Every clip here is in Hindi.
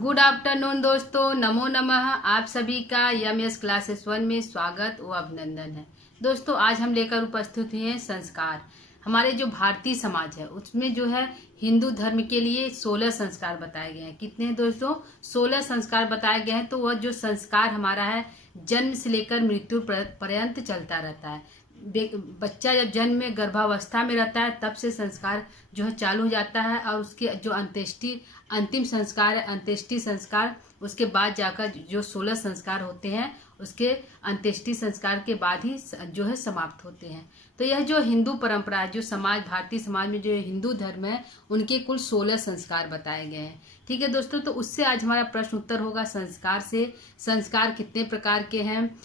गुड आफ्टरनून दोस्तों, नमो नमः। आप सभी का यमएस क्लासेस 1 में स्वागत व अभिनंदन है। दोस्तों, आज हम लेकर उपस्थित हुए हैं संस्कार। हमारे जो भारतीय समाज है उसमें जो है हिंदू धर्म के लिए 16 संस्कार बताए गए हैं। कितने हैं दोस्तों? 16 संस्कार बताए गए हैं। तो वह जो संस्कार हमारा है जन्म से लेकर मृत्यु पर्यंत चलता रहता है। बच्चा जब जन्म में गर्भावस्था में रहता है तब से संस्कार जो है चालू हो जाता है, और उसके जो अंतिम संस्कार है अंत्येष्टि संस्कार, उसके बाद जाकर जो 16 संस्कार होते हैं उसके अंत्येष्टि संस्कार के बाद ही जो है समाप्त होते हैं। तो यह जो हिंदू परंपरा है, जो समाज भारतीय समाज में जो हिंदू धर्म है उनके कुल 16 संस्कार बताए गए हैं। ठीक है दोस्तों, तो उससे आज हमारा प्रश्न उत्तर होगा संस्कार से। संस्कार कितने प्रकार के हैं,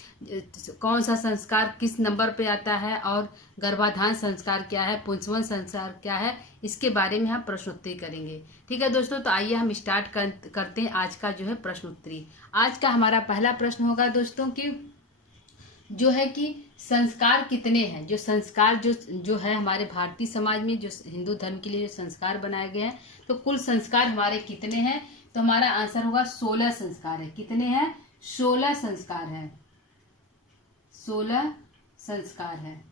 कौन सा संस्कार किस नंबर पे आता है, और गर्भाधान संस्कार क्या है, पुंसवन संस्कार क्या है, इसके बारे में हम प्रश्नोत्तरी करेंगे। ठीक है दोस्तों, तो आइए हम स्टार्ट करते हैं आज का जो है प्रश्नोत्तरी। आज का हमारा पहला प्रश्न होगा दोस्तों कि जो है कि संस्कार कितने हैं। जो संस्कार जो है हमारे भारतीय समाज में जो हिंदू धर्म के लिए जो संस्कार बनाए गए हैं, तो कुल संस्कार हमारे कितने हैं? तो हमारा आंसर होगा 16 संस्कार है। कितने हैं? 16 संस्कार है। 16 संस्कार है।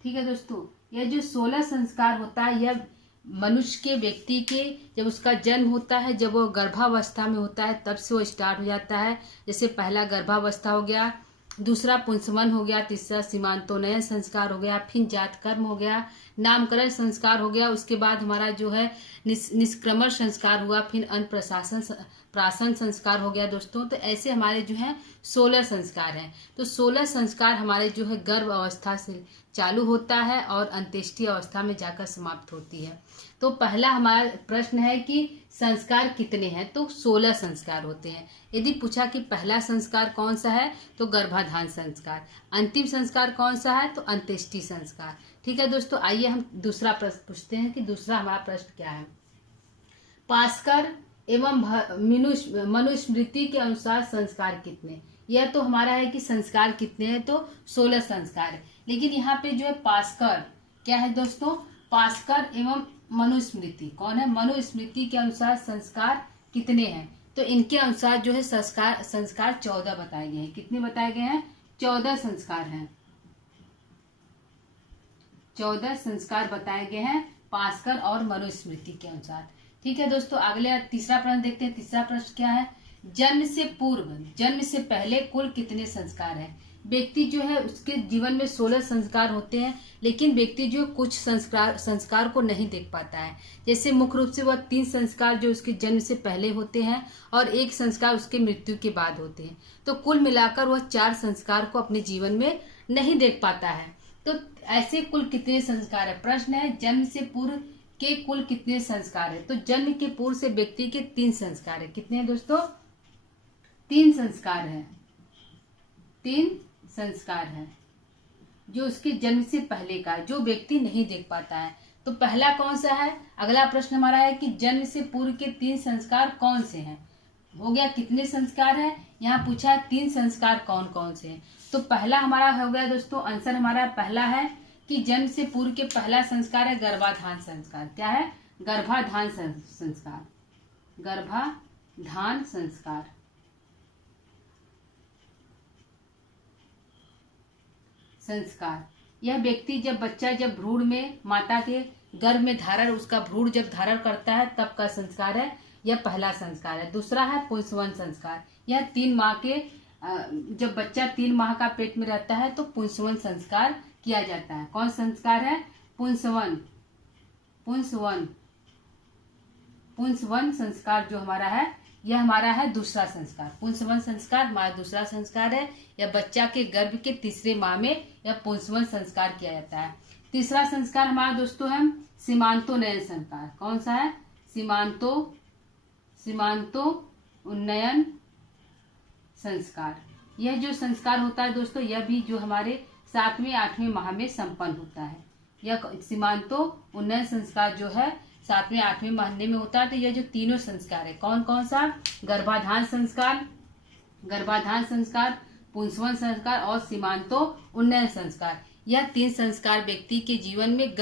ठीक है दोस्तों, यह जो 16 संस्कार होता है यह मनुष्य के व्यक्ति के जब उसका जन्म होता है, जब वो गर्भावस्था में होता है तब से वो स्टार्ट हो जाता है। जैसे पहला गर्भावस्था हो गया, दूसरा पुंसवन हो गया, तीसरा सीमांतोन्नयन संस्कार हो गया, फिर जात कर्म हो गया, नामकरण संस्कार हो गया, उसके बाद हमारा जो है निष्क्रमण संस्कार हुआ, फिर प्राशन संस्कार हो गया दोस्तों। तो ऐसे हमारे जो है 16 संस्कार हैं। तो 16 संस्कार हमारे जो है गर्भ अवस्था से चालू होता है और अंत्येष्टि अवस्था में जाकर समाप्त होती है। तो पहला हमारा प्रश्न है कि संस्कार कितने हैं? तो 16 संस्कार होते हैं। यदि पूछा कि पहला संस्कार कौन सा है तो गर्भाधान संस्कार, अंतिम संस्कार कौन सा है तो अंत्येष्टि संस्कार। ठीक है दोस्तों, आइए हम दूसरा प्रश्न पूछते हैं कि दूसरा हमारा प्रश्न क्या है। पास्कर एवं मनुस्मृति के अनुसार संस्कार कितने? यह तो हमारा है कि संस्कार कितने हैं, तो 16 संस्कार है। लेकिन यहाँ पे जो है पास्कर क्या है दोस्तों? पास्कर एवं मनुस्मृति कौन है? मनुस्मृति के अनुसार संस्कार कितने हैं? तो इनके अनुसार जो है संस्कार 14 बताए गए हैं। कितने बताए गए हैं? 14 संस्कार हैं। 14 संस्कार बताए गए हैं पास्कर और मनुस्मृति के अनुसार। ठीक है दोस्तों, अगले तीसरा प्रश्न देखते हैं। तीसरा प्रश्न क्या है? जन्म से पूर्व, जन्म से पहले कुल कितने संस्कार हैं? व्यक्ति जो है उसके जीवन में 16 संस्कार होते हैं, लेकिन व्यक्ति जो कुछ संस्कार को नहीं देख पाता है। जैसे मुख्य रूप से वह 3 संस्कार जो उसके जन्म से पहले होते हैं और 1 संस्कार उसके मृत्यु के बाद होते हैं। तो कुल मिलाकर वह 4 संस्कार को अपने जीवन में नहीं देख पाता है। तो ऐसे कुल कितने संस्कार है? प्रश्न है जन्म से पूर्व के कुल कितने संस्कार है? तो जन्म के पूर्व से व्यक्ति के 3 संस्कार है। कितने हैं दोस्तों? 3 संस्कार है। 3 संस्कार है जो उसके जन्म से पहले का, जो व्यक्ति नहीं देख पाता है। तो पहला कौन सा है? अगला प्रश्न हमारा है कि जन्म से पूर्व के 3 संस्कार कौन से हैं? हो गया कितने संस्कार है? यहाँ पूछा है 3 संस्कार कौन कौन से हैं। तो पहला हमारा हो गया दोस्तों, आंसर हमारा पहला है कि जन्म से पूर्व के पहला संस्कार है गर्भाधान संस्कार। क्या है? गर्भाधान संस्कार। गर्भाधान संस्कार। यह व्यक्ति जब बच्चा जब भ्रूण में माता के गर्भ में धारण, उसका भ्रूण जब धारण करता है तब का संस्कार है। यह पहला संस्कार है। दूसरा है पुंसवन संस्कार। यह 3 माह के जब बच्चा 3 माह का पेट में रहता है तो पुंसवन संस्कार किया जाता है। कौन संस्कार है? पुंसवन संस्कार जो हमारा है यह हमारा है दूसरा संस्कार। पुंसवन संस्कार हमारा दूसरा संस्कार है। यह बच्चा के गर्भ के 3रे माह में यह पुंसवन संस्कार किया जाता है। तीसरा संस्कार हमारा दोस्तों है सीमांतोन्नयन संस्कार। कौन सा है? सीमांतोन्नयन संस्कार। यह जो संस्कार होता है दोस्तों, यह भी जो हमारे 7वें 8वें माह में संपन्न होता है। यह सीमांतोन्नयन संस्कार जो है 7वें 8वें महीने में होता है। तो यह जो तीनों संस्कार है कौन कौन सा? गर्भाधान संस्कार, पुंसवन संस्कार और सीमांतोन्नयन संस्कार। यह 3 संस्कार व्यक्ति के जीवन में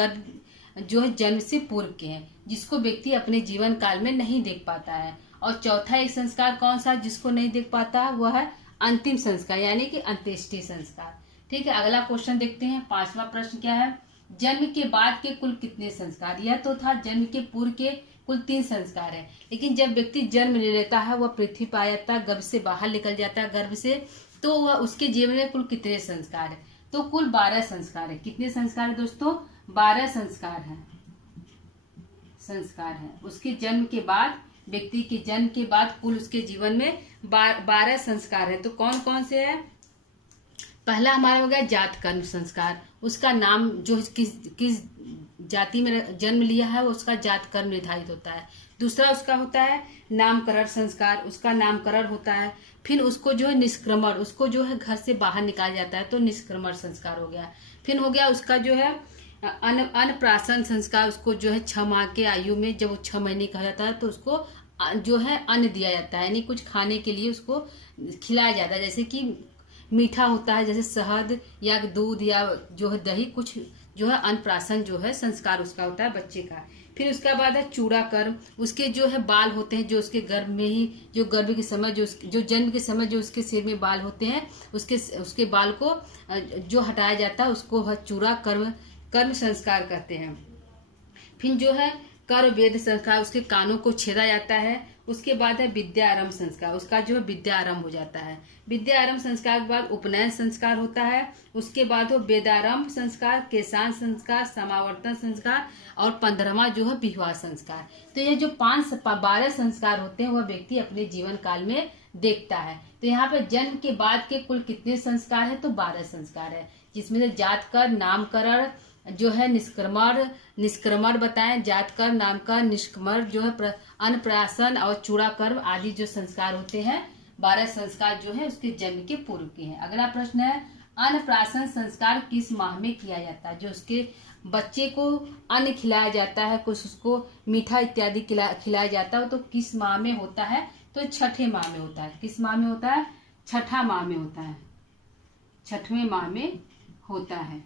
जो है जन्म से पूर्व के हैं, जिसको व्यक्ति अपने जीवन काल में नहीं देख पाता है। और चौथा एक संस्कार कौन सा जिसको नहीं देख पाता है, वह है अंतिम संस्कार यानी कि अंत्येष्टि संस्कार। ठीक है, अगला क्वेश्चन देखते हैं। 5वां प्रश्न क्या है, जन्म के बाद के कुल कितने संस्कार। यह तो था जन्म के पूर्व के कुल 3 संस्कार है, लेकिन जब व्यक्ति जन्म ले लेता है, वह पृथ्वी पर आ जाता है, गर्भ से बाहर निकल जाता है गर्भ से, तो वह उसके जीवन में कुल कितने संस्कार है, तो कुल 12 संस्कार है। कितने संस्कार है दोस्तों, 12 संस्कार है। उसके जन्म के बाद, व्यक्ति के जन्म के बाद कुल उसके जीवन में 12 संस्कार है। तो कौन कौन से है, पहला हमारा हो गया जात कर्म संस्कार, उसका नाम जो किस जाति में जन्म लिया है उसका जात कर्म निर्धारित होता है। दूसरा उसका होता है नामकरण संस्कार, उसका नामकरण होता है। फिर उसको जो है निष्क्रमण, उसको जो है घर से बाहर निकाला जाता है, तो निष्क्रमण संस्कार हो गया। फिर हो गया उसका जो है अन्नप्राशन संस्कार, उसको जो है 6 माह के आयु में जब वो 6 महीने का जाता है तो उसको जो है अन्न दिया जाता है, यानी कुछ खाने के लिए उसको खिलाया जाता है, जैसे कि मीठा होता है, जैसे शहद या दूध या जो है दही, कुछ जो है अन्नप्राशन जो है संस्कार उसका होता है बच्चे का। फिर उसके बाद है चूड़ा कर्म, उसके जो है बाल होते हैं, जो उसके गर्भ में ही, जो गर्भ के समय जो जन्म के समय जो उसके सिर में बाल होते हैं, उसके बाल को जो हटाया जाता है उसको चूड़ा कर्म संस्कार कहते हैं। फिर जो है कर वेद संस्कार, उसके कानों को छेदा जाता है। उसके बाद है विद्या आरंभ संस्कार, उसका जो है विद्या आरंभ हो जाता है। विद्या आरंभ संस्कार के बाद उपनयन संस्कार होता है। उसके बाद हो वेदारंभ संस्कार, केशान संस्कार, समावर्तन संस्कार और 15वां जो है विवाह संस्कार। तो ये जो 12 संस्कार होते हैं वह व्यक्ति अपने जीवन काल में देखता है। तो यहाँ पे जन्म के बाद के कुल कितने संस्कार है, तो 12 संस्कार है, जिसमें से जातकर, नामकरण जो है, निष्क्रमण बताएं, जातकर, नामकरण, निष्क्रमण जो है, अन्नप्राशन और चूड़ा कर्म आदि जो संस्कार होते हैं, 12 संस्कार जो है उसके जन्म के पूर्व के हैं। अगला प्रश्न है, अन्नप्राशन संस्कार किस माह में किया जाता है। जो उसके बच्चे को अन्न खिलाया जाता है, कुछ उसको मीठा इत्यादि खिलाया जाता है, तो किस माह में होता है, तो 6ठे माह में होता है। किस माह में होता है, 6ठा माह में होता है, 6ठवें माह में होता है,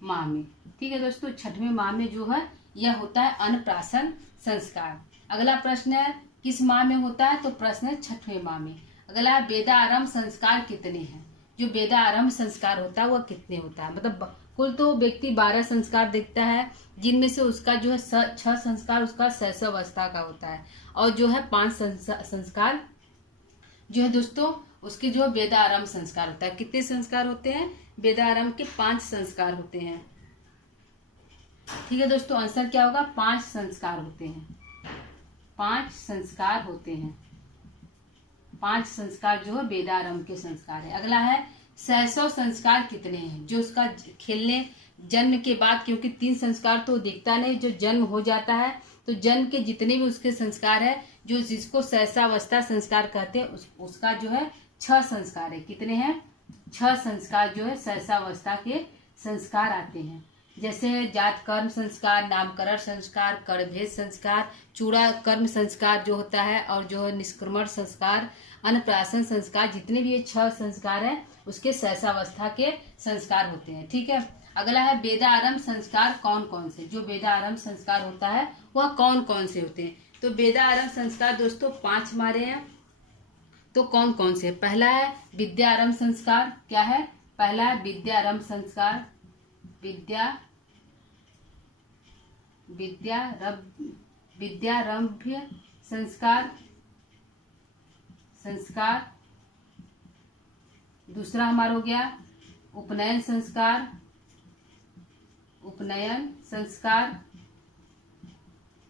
माह में। ठीक है दोस्तों, 6ठवें माह में जो है यह होता है अन्नप्राशन संस्कार। अगला प्रश्न है किस माह में होता है, तो प्रश्न है 6ठवें माह में। अगला है वेदारंभ संस्कार कितने हैं। जो वेदारंभ संस्कार होता है वह कितने होता है, मतलब कुल तो व्यक्ति 12 संस्कार देखता है, जिनमें से उसका जो है 6 संस्कार उसका शैशवावस्था का होता है, और जो है 5 संस्कार जो है दोस्तों उसके जो वेदारंभ संस्कार होता है। कितने संस्कार होते हैं, वेदारंभ के 5 संस्कार होते हैं। ठीक है दोस्तों, आंसर क्या होगा, 5 संस्कार होते हैं, 5 संस्कार होते हैं, 5 संस्कार जो है वेदारंभ के संस्कार है। अगला है शैशव संस्कार कितने हैं। जो उसका खेलने जन्म के बाद, क्योंकि 3 संस्कार तो देखता नहीं, जो जन्म हो जाता है तो जन्म के जितने भी उसके संस्कार है, जो जिसको शैशवावस्था संस्कार कहते हैं, उसका जो है 6 संस्कार है। कितने हैं, 6 संस्कार जो है शैशवावस्था के संस्कार आते हैं, जैसे जात कर्म संस्कार, नामकरण संस्कार, करभेद संस्कार, चूड़ा कर्म संस्कार जो होता है, और जो है निष्क्रमण संस्कार, अन्नप्राशन संस्कार, जितने भी ये 6 संस्कार है उसके शैशवावस्था के संस्कार होते हैं। ठीक है, अगला है वेदारंभ संस्कार कौन कौन से। जो वेदारंभ संस्कार होता है वह कौन कौन से होते हैं, तो वेदारंभ संस्कार दोस्तों 5 हमारे हैं। तो कौन कौन से, पहला है विद्यारंभ संस्कार। क्या है, पहला है विद्यारंभ संस्कार, विद्यारंभ संस्कार। दूसरा हमारा हो गया उपनयन संस्कार।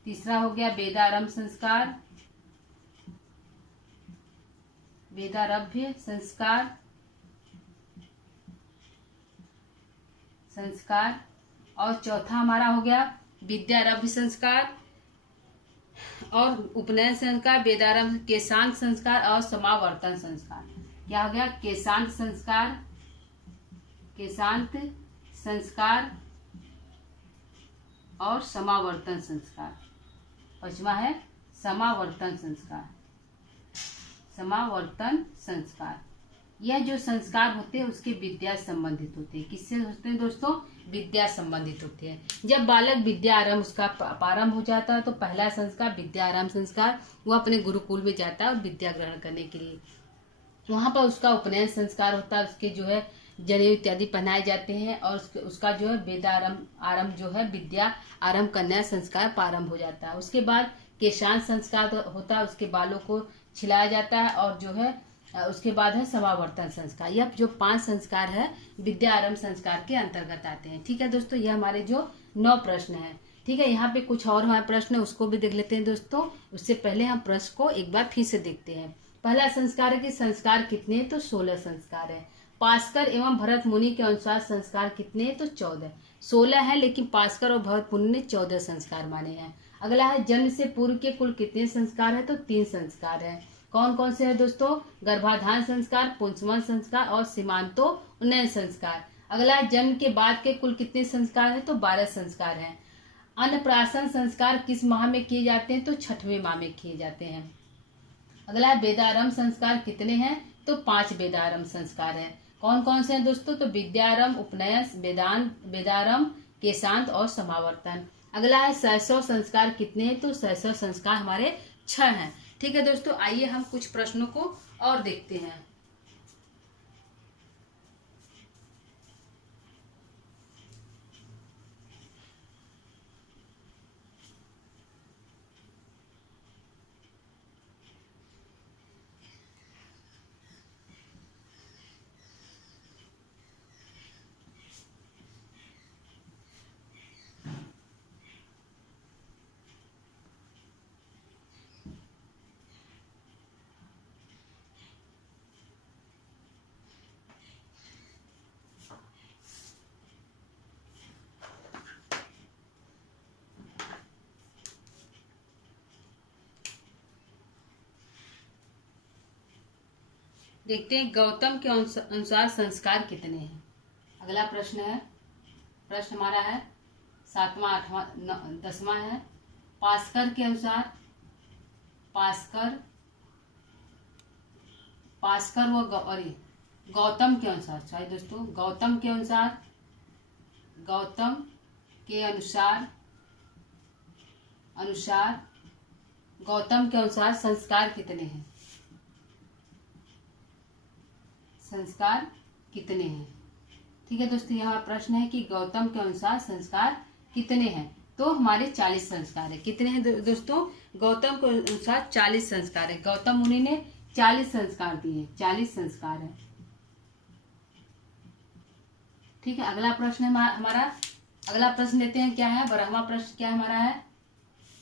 तीसरा हो गया वेदारंभ संस्कार। और चौथा हमारा हो गया विद्यारंभ संस्कार और उपनयन संस्कार, वेदारंभ, केशांत संस्कार और समावर्तन संस्कार। क्या हो गया, केशांत संस्कार और समावर्तन संस्कार। 5वां है समावर्तन संस्कार। यह जो संस्कार होते हैं उसके विद्या संबंधित होते हैं। किससे होते हैं दोस्तों, विद्या संबंधित होती है। जब बालक विद्या आरंभ उसका प्रारंभ हो जाता है तो पहला संस्कार विद्या आरंभ संस्कार, वो अपने गुरुकुल में जाता है और विद्या ग्रहण करने के लिए। वहां पर उसका उपनयन संस्कार होता है, उसके जो है जनेऊ इत्यादि पहनाए जाते हैं और उसका जो है वेदारंभ आरंभ जो है विद्या आरंभ कन्या संस्कार प्रारंभ हो जाता है। उसके बाद केशांत संस्कार होता है, उसके बालों को छिलाया जाता है और जो है उसके बाद है समावर्तन संस्कार। यह जो 5 संस्कार है विद्या आरंभ संस्कार के अंतर्गत आते हैं। ठीक है दोस्तों, ये हमारे जो 9 प्रश्न है। ठीक है, यहाँ पे कुछ और हमारे प्रश्न है, उसको भी देख लेते हैं दोस्तों। उससे पहले हम प्रश्न को एक बार फिर से देखते हैं। पहला संस्कार है कि संस्कार कितने हैं, तो 16 संस्कार है। पास्कर एवं भरत मुनि के अनुसार संस्कार कितने हैं, तो 14। 16 है, लेकिन पास्कर और भरत मुनि ने 14 संस्कार माने हैं। अगला है जन्म से पूर्व के कुल कितने संस्कार है, तो 3 संस्कार है। कौन कौन से है दोस्तों, गर्भाधान संस्कार, पुंसवन संस्कार और सीमांतो उन्नयन संस्कार। अगला है जन्म के बाद के कुल कितने संस्कार है, तो 12 संस्कार है। अन्नप्राशन संस्कार किस माह में किए जाते हैं, तो 6वें माह में किए जाते हैं। अगला है वेदारंभ संस्कार कितने हैं, तो 5 वेदारंभ संस्कार है। कौन कौन से हैं दोस्तों, तो विद्यारंभ, उपनयन, वेदारंभ, केशांत और समावर्तन। अगला है शैशव संस्कार कितने हैं, तो शैशव संस्कार हमारे 6 हैं। ठीक है दोस्तों, आइए हम कुछ प्रश्नों को और देखते हैं। देखते हैं गौतम के अनुसार संस्कार कितने हैं। अगला प्रश्न है, प्रश्न हमारा है 7वां, 8वां, 10वां है। पास्कर के अनुसार, पास्कर व गौतम के अनुसार, सॉरी दोस्तों, गौतम के अनुसार गौतम के अनुसार संस्कार कितने हैं, संस्कार कितने हैं। ठीक है दोस्तों, यहाँ प्रश्न है कि गौतम के अनुसार संस्कार कितने हैं, तो हमारे 40 संस्कार है। कितने हैं दोस्तों, गौतम के अनुसार 40 संस्कार है। गौतम मुनि ने 40 संस्कार दिए, 40 संस्कार है। ठीक है, अगला प्रश्न है हमारा, अगला प्रश्न लेते हैं, क्या है 12वां प्रश्न, क्या हमारा है।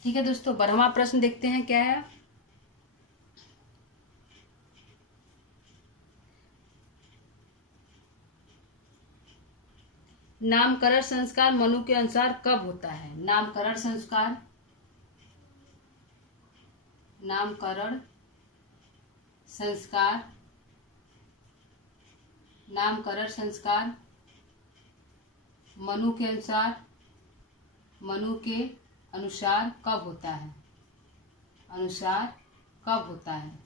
ठीक है दोस्तों, 12वां प्रश्न देखते हैं क्या है। नामकरण संस्कार मनु के अनुसार कब होता है। नामकरण संस्कार मनु के अनुसार कब होता है, कब होता है।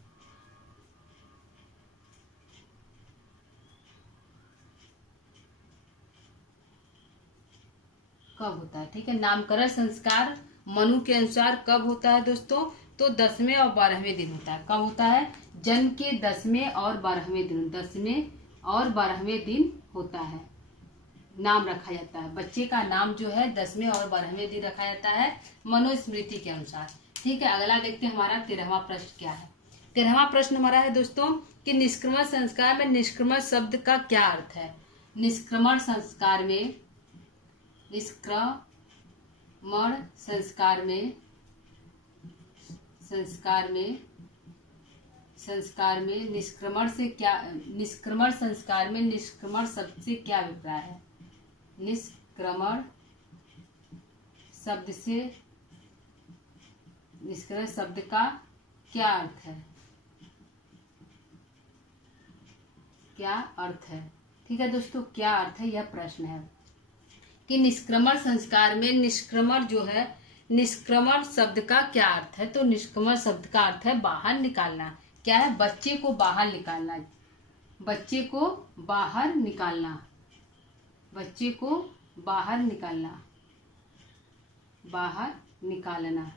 कब होता है। ठीक है, नामकरण संस्कार मनु के अनुसार कब होता है दोस्तों, तो 10वें और 12वें दिन होता है। कब होता है, जन्म के 10वें और 12वें दिन, 10वें और 12वें दिन होता है। नाम रखा जाता है, बच्चे का नाम जो है 10वें और 12वें दिन रखा जाता है मनुस्मृति के अनुसार। ठीक है, अगला देखते हैं हमारा 13वां प्रश्न क्या है। 13वां प्रश्न हमारा है दोस्तों कि निष्क्रमण संस्कार में निष्क्रमण शब्द का क्या अर्थ है। निष्क्रमण संस्कार में निष्क्रमण से क्या, निष्क्रमण संस्कार में निष्क्रमण शब्द से क्या अभिप्राय है। निष्क्रमण शब्द का क्या अर्थ है, क्या अर्थ है। ठीक है दोस्तों, क्या अर्थ है, यह प्रश्न है कि निष्क्रमण संस्कार में निष्क्रमण जो है, निष्क्रमण शब्द का क्या अर्थ है। तो निष्क्रमण शब्द का अर्थ है बाहर निकालना। क्या है, बच्चे को बाहर निकालना, बच्चे को बाहर निकालना, बच्चे को बाहर निकालना, बाहर निकालना,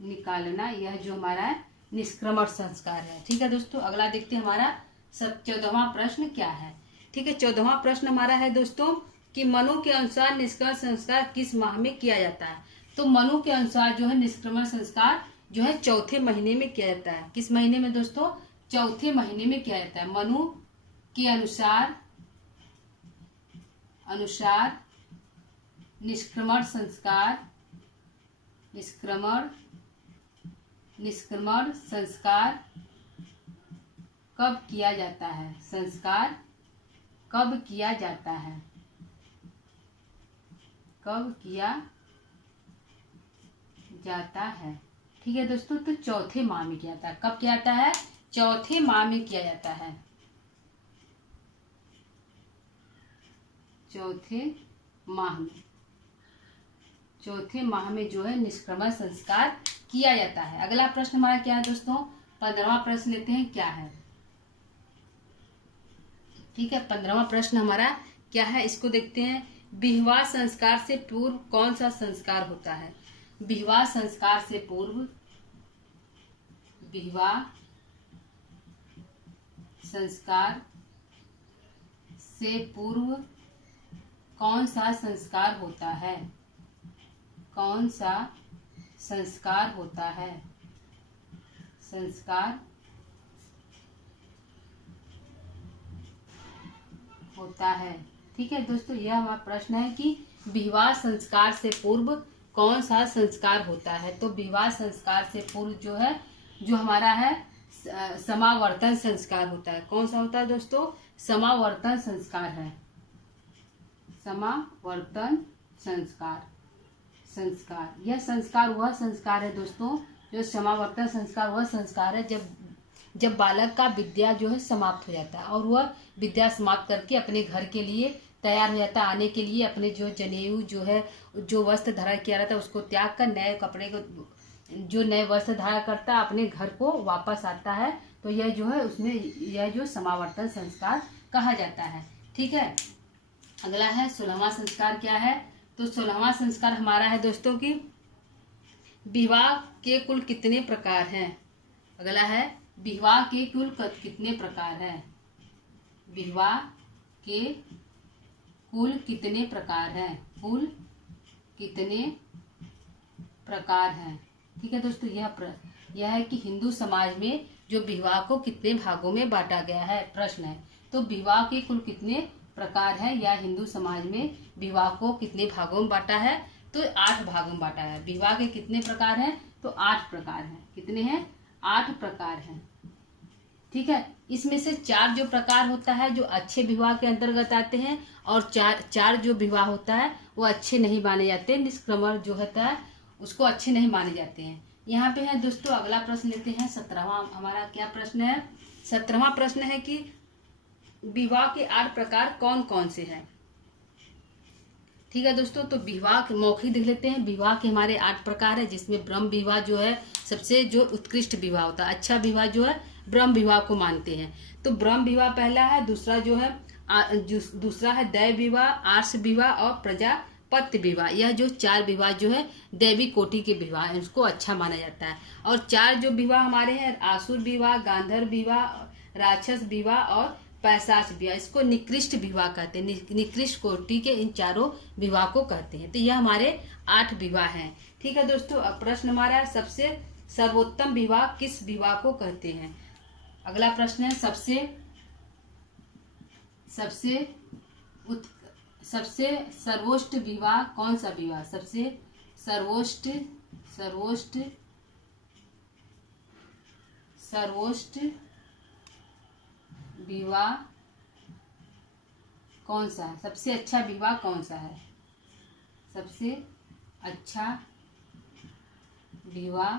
निकालना, यह जो हमारा है निष्क्रमण संस्कार है। ठीक है दोस्तों, अगला देखते हैं हमारा 14वां प्रश्न क्या है। ठीक है, 14वां प्रश्न हमारा है दोस्तों कि मनु के अनुसार निष्क्रमण संस्कार किस माह में किया जाता है। तो मनु के अनुसार जो है निष्क्रमण संस्कार जो है चौथे महीने में किया जाता है। किस महीने में दोस्तों? चौथे महीने में किया जाता है। मनु के अनुसार निष्क्रमण संस्कार, निष्क्रमण संस्कार कब किया जाता है? संस्कार कब किया जाता है? कब किया जाता है? ठीक है दोस्तों, तो चौथे माह में किया जाता है। कब किया जाता है? चौथे माह में किया जाता है। चौथे माह में, चौथे माह में जो है निष्क्रमण संस्कार किया जाता है। अगला प्रश्न हमारा क्या है दोस्तों? 15वां प्रश्न लेते हैं, क्या है? ठीक है, 15वां प्रश्न हमारा क्या है, इसको देखते हैं। विवाह संस्कार से पूर्व कौन सा संस्कार होता है? विवाह संस्कार से पूर्व, विवाह संस्कार से पूर्व कौन सा संस्कार होता है? कौन सा संस्कार होता है? संस्कार होता है। ठीक है दोस्तों, यह हमारा प्रश्न है कि विवाह संस्कार से पूर्व कौन सा संस्कार होता है। तो विवाह संस्कार से पूर्व जो है, जो हमारा है समावर्तन संस्कार होता है। कौन सा होता है दोस्तों? समावर्तन संस्कार है। समावर्तन संस्कार, यह संस्कार वह संस्कार है दोस्तों, जो समावर्तन संस्कार वह संस्कार है जब बालक का विद्या जो है समाप्त हो जाता है और वह विद्या समाप्त करके अपने घर के लिए तैयार हो जाता है, आने के लिए। अपने जो जनेऊ जो है, जो वस्त्र धारण किया रहता है उसको त्याग कर नए कपड़े को, जो नए वस्त्र धारण करता है, अपने घर को वापस आता है। तो यह जो है उसमें यह जो समावर्तन संस्कार कहा जाता है। ठीक है, अगला है 16वां संस्कार क्या है। तो 16वां संस्कार हमारा है दोस्तों कि विवाह के कुल कितने प्रकार हैं। अगला है विवाह के कुल कितने प्रकार हैं। विवाह के कुल कितने प्रकार हैं। कुल कितने प्रकार हैं। ठीक है दोस्तों, यह है कि हिंदू समाज में जो विवाह को कितने भागों में बांटा गया है, प्रश्न है। तो विवाह के कुल कितने प्रकार है, या हिंदू समाज में विवाह को कितने भागों में बांटा है। तो 8 भागों में बांटा है। विवाह के कितने प्रकार हैं? तो 8 प्रकार हैं। कितने हैं? 8 प्रकार हैं। ठीक है, इसमें से 4 जो प्रकार होता है जो अच्छे विवाह के अंतर्गत आते हैं, और 4 जो विवाह होता है वो अच्छे नहीं माने जाते। निष्क्रमण जो होता है उसको अच्छे नहीं माने जाते हैं। यहाँ पे है दोस्तों, अगला प्रश्न लेते हैं 17वां। हमारा क्या प्रश्न है? 17वां प्रश्न है कि विवाह के 8 प्रकार कौन कौन से हैं। ठीक है दोस्तों, तो विवाह के मौखिक देख लेते हैं। विवाह के हमारे 8 प्रकार है, जिसमें ब्रह्म विवाह जो है सबसे जो उत्कृष्ट विवाह होता है, अच्छा विवाह जो है ब्रह्म विवाह को मानते हैं। तो ब्रह्म विवाह पहला है, दूसरा जो है दूसरा है दैव विवाह, आर्ष विवाह और प्रजापत्य विवाह। यह जो 4 विवाह जो है दैवी कोटि के विवाह है, उसको अच्छा माना जाता है। और 4 जो विवाह हमारे हैं, आसुर विवाह, गांधर्व विवाह, राक्षस विवाह और पैशाच विवाह, इसको निकृष्ट विवाह कहते हैं। निकृष्ट कोटि के इन चारों विवाह को कहते हैं। तो यह हमारे 8 विवाह हैं। ठीक है दोस्तों, अब प्रश्न हमारा सबसे सर्वोत्तम विवाह किस विवाह को कहते हैं। अगला प्रश्न है सबसे सर्वोच्च विवाह कौन सा विवाह। सबसे सर्वोच्च विवाह कौन सा है। सबसे अच्छा विवाह कौन सा है। सबसे अच्छा विवाह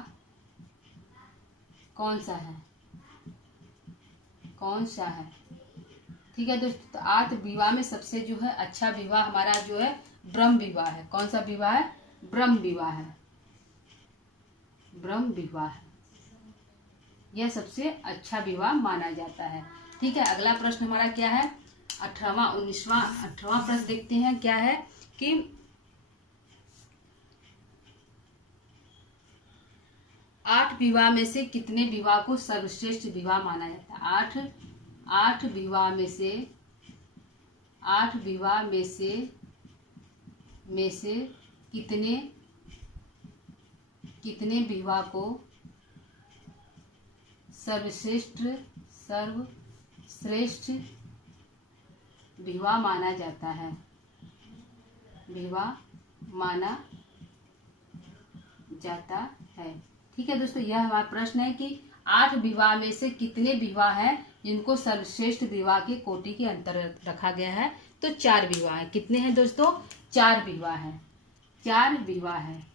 कौन सा है। कौन सा है। ठीक है दोस्तों, तो 8 विवाह में सबसे जो है अच्छा विवाह हमारा जो है ब्रह्म विवाह है। कौन सा विवाह है। ब्रह्म विवाह है। ब्रह्म विवाह है, यह सबसे अच्छा विवाह माना जाता है। ठीक है, अगला प्रश्न हमारा क्या है अठारहवां प्रश्न देखते हैं क्या है कि 8 विवाह में से कितने विवाह को सर्वश्रेष्ठ विवाह माना जाता है? आठ विवाह में से कितने विवाह को सर्वश्रेष्ठ विवाह माना जाता है? ठीक है दोस्तों, यह हमारा प्रश्न है कि 8 विवाह में से कितने विवाह हैं जिनको सर्वश्रेष्ठ विवाह के कोटि के अंतर्गत रखा गया है? तो 4 विवाह है। कितने हैं दोस्तों? 4 विवाह है। 4 विवाह है।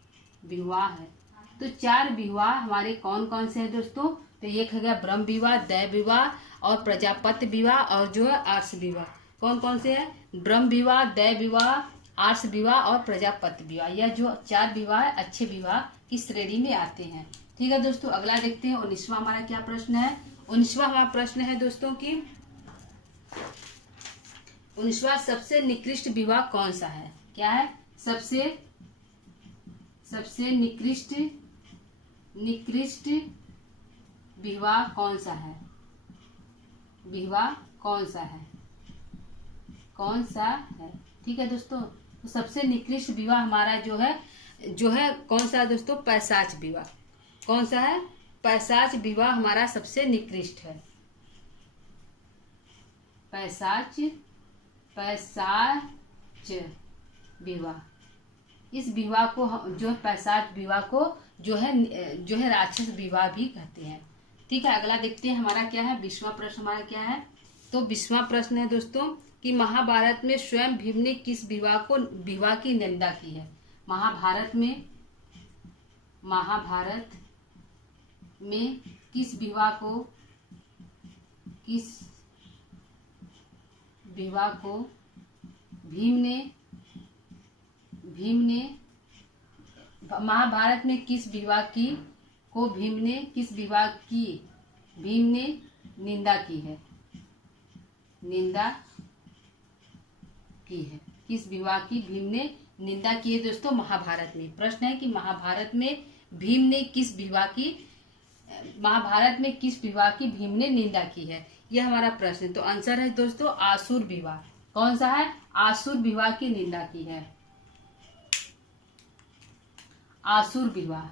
तो 4 विवाह हमारे कौन कौन से हैं दोस्तों? तो एक है गया ब्रह्म विवाह, दैव विवाह और प्रजापति विवाह और जो है आर्ष विवाह। कौन कौन से हैं? ब्रह्म विवाह, दैव विवाह, आर्ष विवाह और प्रजापति विवाह। यह जो 4 विवाह अच्छे विवाह की श्रेणी में आते हैं। ठीक है दोस्तों, अगला देखते हैं 19वां हमारा क्या प्रश्न है। 19वां हमारा प्रश्न है दोस्तों कि 19वां सबसे निकृष्ट विवाह कौन सा है? क्या है? सबसे निकृष्ट विवाह कौन सा है? ठीक है दोस्तों, तो सबसे निकृष्ट विवाह हमारा जो है कौन सा है दोस्तों? पैशाच विवाह। कौन सा है? पैशाच विवाह हमारा सबसे निकृष्ट है। पैशाच विवाह। इस विवाह को जो पैशाच विवाह को जो है राक्षस विवाह भी कहते हैं। ठीक है, अगला देखते हैं हमारा क्या है। 20वां प्रश्न हमारा क्या है? तो 20वां प्रश्न है दोस्तों कि महाभारत में स्वयं भीम ने किस विवाह की निंदा की है? महाभारत में किस विवाह को भीम ने महाभारत में किस विवाह की भीम ने निंदा की है? किस विवाह की भीम ने निंदा की है दोस्तों? महाभारत में। प्रश्न है कि महाभारत में किस विवाह की भीम ने निंदा की है? यह हमारा प्रश्न है। तो आंसर है दोस्तों आसुर विवाह। कौन सा है? आसुर विवाह की निंदा की है। आसुर विवाह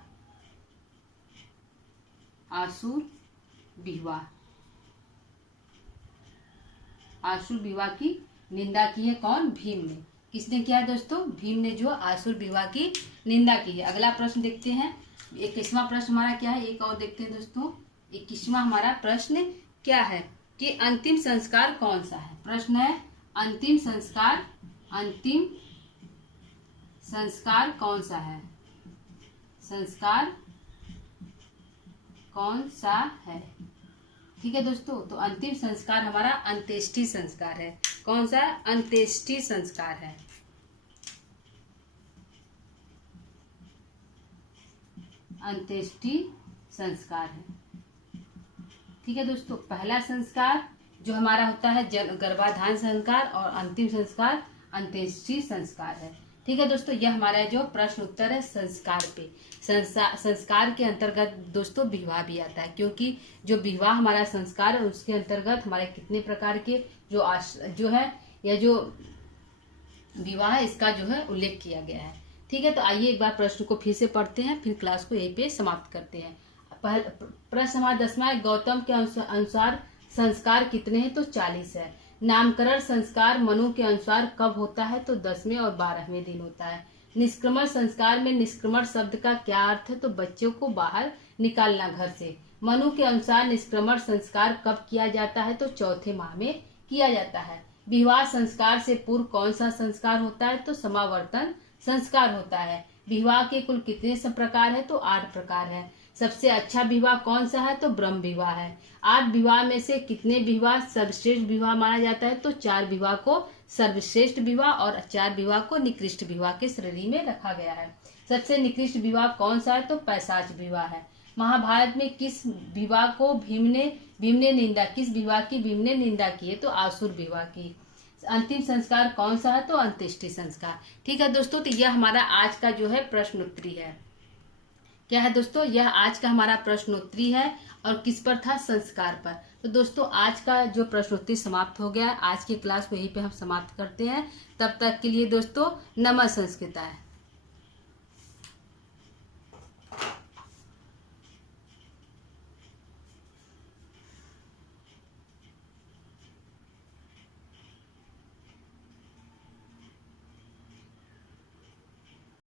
की निंदा की है। कौन? भीम ने। किसने किया है दोस्तों? भीम ने जो आसुर विवाह की निंदा की है। अगला प्रश्न देखते हैं। 21वां प्रश्न हमारा क्या है? एक और देखते हैं दोस्तों। 21वां हमारा प्रश्न क्या है कि अंतिम संस्कार कौन सा है? प्रश्न है अंतिम संस्कार कौन सा है? ठीक है दोस्तों, तो अंतिम संस्कार हमारा अंत्येष्टि संस्कार है। कौन सा? अंत्येष्टि संस्कार है। ठीक है दोस्तों, पहला संस्कार जो हमारा होता है गर्भाधान संस्कार और अंतिम संस्कार अंत्येष्टि संस्कार है। ठीक है दोस्तों, यह हमारा जो प्रश्न उत्तर है संस्कार पे। संस्कार के अंतर्गत दोस्तों विवाह भी आता है, क्योंकि जो विवाह हमारा संस्कार है उसके अंतर्गत हमारे कितने प्रकार के जो विवाह है इसका जो है उल्लेख किया गया है। ठीक है, तो आइए एक बार प्रश्न को फिर से पढ़ते हैं, फिर क्लास को यहीं पे समाप्त करते हैं। प्रश्न हमारा 10वां, गौतम के अनुसार संस्कार कितने हैं? तो 40 है। नामकरण संस्कार मनु के अनुसार कब होता है? तो 10वें और 12वें दिन होता है। निष्क्रमण संस्कार में निष्क्रमण शब्द का क्या अर्थ है? तो बच्चों को बाहर निकालना घर से। मनु के अनुसार निष्क्रमण संस्कार कब किया जाता है? तो 4थे माह में किया जाता है। विवाह संस्कार से पूर्व कौन सा संस्कार होता है? तो समावर्तन संस्कार होता है। विवाह के कुल कितने प्रकार है? तो 8 प्रकार है। सबसे अच्छा विवाह कौन सा है? तो ब्रह्म विवाह है। 8 विवाह में से कितने विवाह सर्वश्रेष्ठ विवाह माना जाता है? तो 4 विवाह को सर्वश्रेष्ठ विवाह और 4 विवाह को निकृष्ट विवाह के श्रेणी में रखा गया है। सबसे निकृष्ट विवाह कौन सा है? तो पैशाच विवाह है। महाभारत में किस विवाह को भीम ने निंदा की है? तो आसुर विवाह की। अंतिम संस्कार कौन सा है? तो अंत्येष्टि संस्कार। ठीक है दोस्तों, तो यह हमारा आज का जो है प्रश्नोत्तरी है। क्या है दोस्तों? यह आज का हमारा प्रश्नोत्तरी है और किस पर था? संस्कार पर। तो दोस्तों आज का जो प्रश्नोत्तरी समाप्त हो गया। आज की क्लास को यहीं पे हम समाप्त करते हैं। तब तक के लिए दोस्तों नमः संस्कृताय।